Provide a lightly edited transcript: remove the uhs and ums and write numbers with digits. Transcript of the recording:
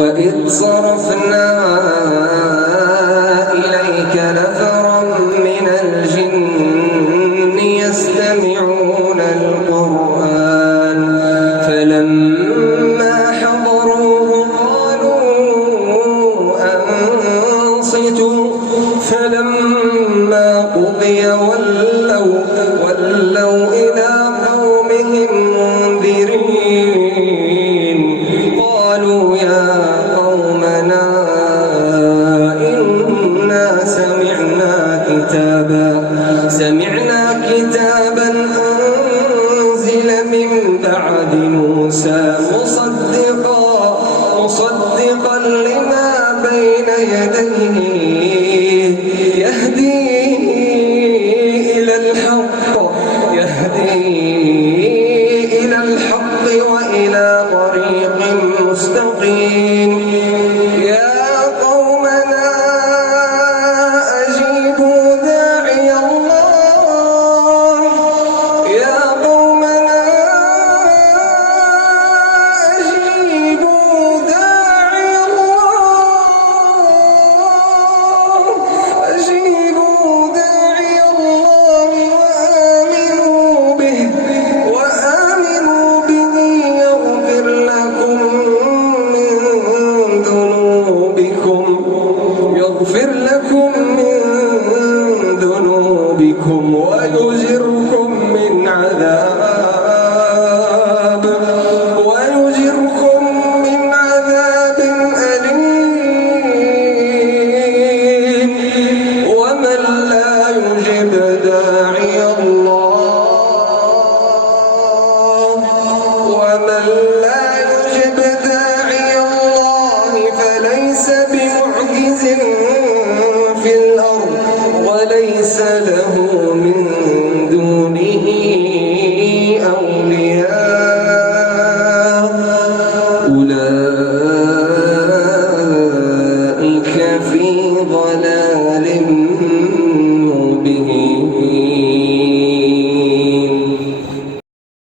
وإذ صرفنا إليك نفرا من الجن يستمعون القرآن فلما حضروه قالوا أنصتوا فلما قضي ولوا إلى قومهم منذرين قالوا يا قومنا إنا سمعنا كتابا أنزل من بعد موسى مصدقا لما بين يديه يهدي إلى الحق وإلى طريق مستقيم يا قومنا أجيبوا داعي الله وآمنوا به يغفر لكم من ذنوبكم ويجركم من عذاب أليم ومن لا يجب داعي الله فليس بمعجز في الأرض وليس له من دونه أولياء أولئك في ضلال